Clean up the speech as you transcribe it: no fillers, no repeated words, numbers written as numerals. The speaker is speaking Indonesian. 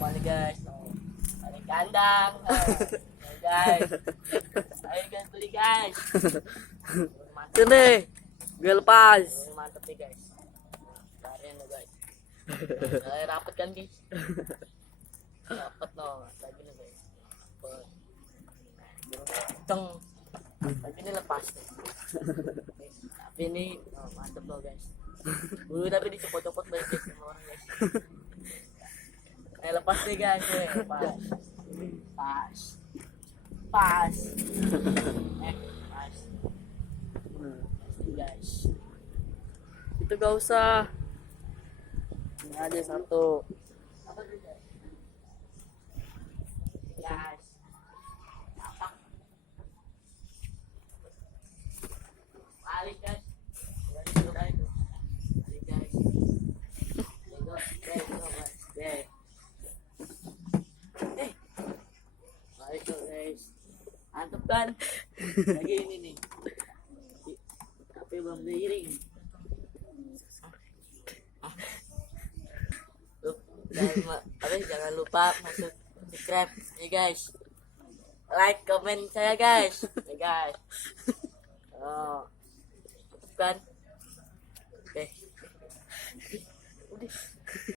semuanya guys. Balik kandang. Guys. Ayo guys beli guys. Sini, gue lepas. Mantep nih guys. Kalian lo guys. Rapet kan guys. Rapet no, lagi nih guys. Teng. Lagi ini lepas. Tapi ini mantep loh guys. Tapi dicopot-copot banyak guys sama orang guys. Lepas nih guys, pas. Pas. Pas. Pas. Guys. Itu gak usah. Ini aja satu. Apa tuh guys? Guys. Apa? Balik guys. Balik dulu guys. Balik guys. Go guys. Balik dulu guys. Mantep kan? Lagi ini nih. Tapi belum diiring. Jangan lupa masuk subscribe ya guys, like komen saya guys ya guys. Kan oke. Udah.